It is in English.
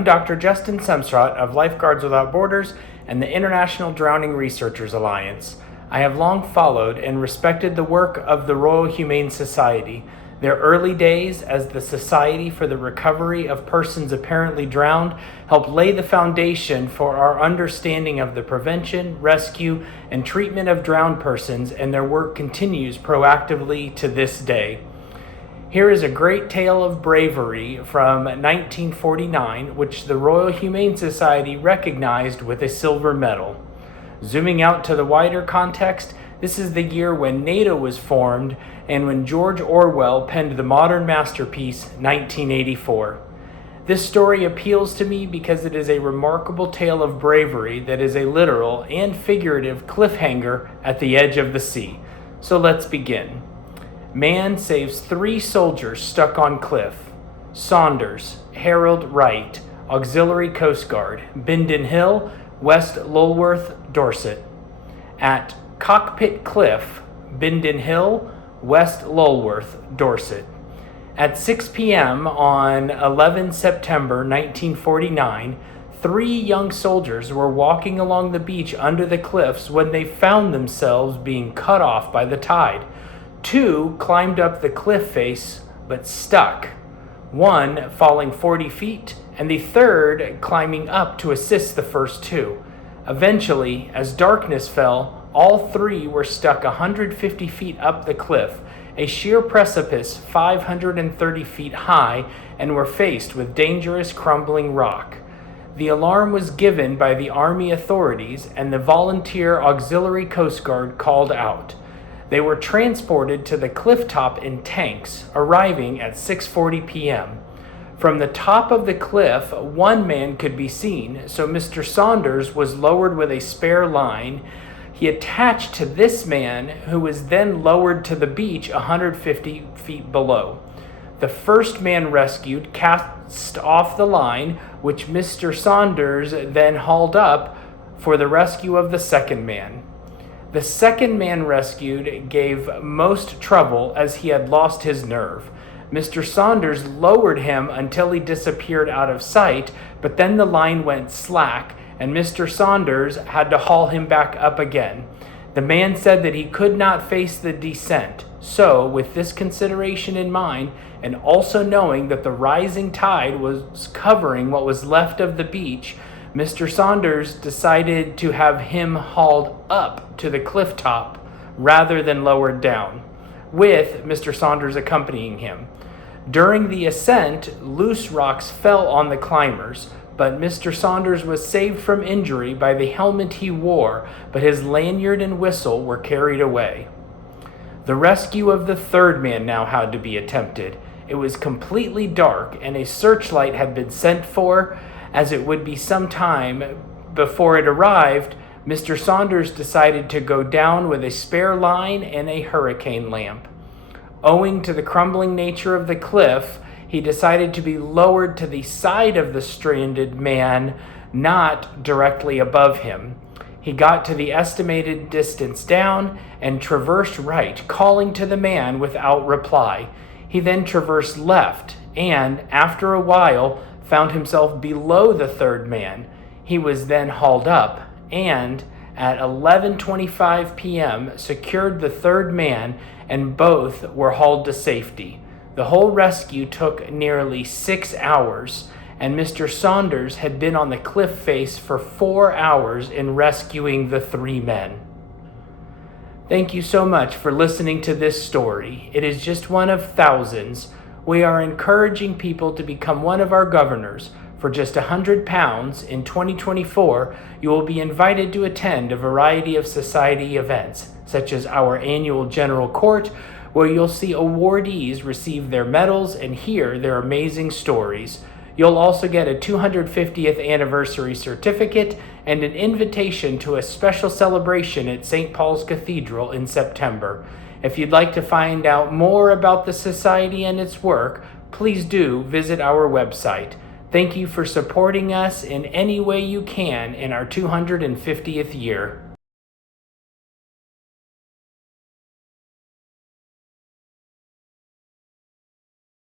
I'm Dr. Justin Semsrott of Lifeguards Without Borders and the International Drowning Researchers Alliance. I have long followed and respected the work of the Royal Humane Society. Their early days as the Society for the Recovery of Persons Apparently Drowned helped lay the foundation for our understanding of the prevention, rescue, and treatment of drowned persons, and their work continues proactively to this day. Here is a great tale of bravery from 1949, which the Royal Humane Society recognized with a silver medal. Zooming out to the wider context, this is the year when NATO was formed and when George Orwell penned the modern masterpiece, 1984. This story appeals to me because it is a remarkable tale of bravery that is a literal and figurative cliffhanger at the edge of the sea. So let's begin. Man saves 3 soldiers stuck on cliff. Saunders, Harold Wright, Auxiliary Coast Guard, Bindon Hill, West Lulworth, Dorset. At Cockpit Cliff, Bindon Hill, West Lulworth, Dorset. At 6 p.m. on 11 September 1949, 3 young soldiers were walking along the beach under the cliffs when they found themselves being cut off by the tide. 2 climbed up the cliff face, but stuck. 1 falling 40 feet, and the 3rd climbing up to assist the first 2. Eventually, as darkness fell, all 3 were stuck 150 feet up the cliff, a sheer precipice 530 feet high, and were faced with dangerous crumbling rock. The alarm was given by the Army authorities, and the volunteer Auxiliary Coast Guard called out. They were transported to the cliff top in tanks, arriving at 6:40 p.m. From the top of the cliff, 1 man could be seen, so Mr. Saunders was lowered with a spare line. He attached to this man, who was then lowered to the beach 150 feet below. The first man rescued cast off the line, which Mr. Saunders then hauled up for the rescue of the second man. The second man rescued gave most trouble as he had lost his nerve. Mr. Saunders lowered him until he disappeared out of sight, but then the line went slack, and Mr. Saunders had to haul him back up again. The man said that he could not face the descent. So, with this consideration in mind, and also knowing that the rising tide was covering what was left of the beach, Mr. Saunders decided to have him hauled up to the cliff top rather than lowered down, with Mr. Saunders accompanying him. During the ascent, loose rocks fell on the climbers, but Mr. Saunders was saved from injury by the helmet he wore, but his lanyard and whistle were carried away. The rescue of the 3rd man now had to be attempted. It was completely dark, and a searchlight had been sent for. As it would be some time before it arrived, Mr. Saunders decided to go down with a spare line and a hurricane lamp. Owing to the crumbling nature of the cliff, he decided to be lowered to the side of the stranded man, not directly above him. He got to the estimated distance down and traversed right, calling to the man without reply. He then traversed left and, after a while, found himself below the 3rd man. He was then hauled up and, at 11:25 p.m., secured the 3rd man, and both were hauled to safety. The whole rescue took nearly 6 hours, and Mr. Saunders had been on the cliff face for 4 hours in rescuing the 3 men. Thank you so much for listening to this story. It is just one of thousands. We are encouraging people to become one of our governors. For just £100 in 2024, you will be invited to attend a variety of society events, such as our annual General Court, where you'll see awardees receive their medals and hear their amazing stories. You'll also get a 250th anniversary certificate and an invitation to a special celebration at St. Paul's Cathedral in September. If you'd like to find out more about the Society and its work, please do visit our website. Thank you for supporting us in any way you can in our 250th year.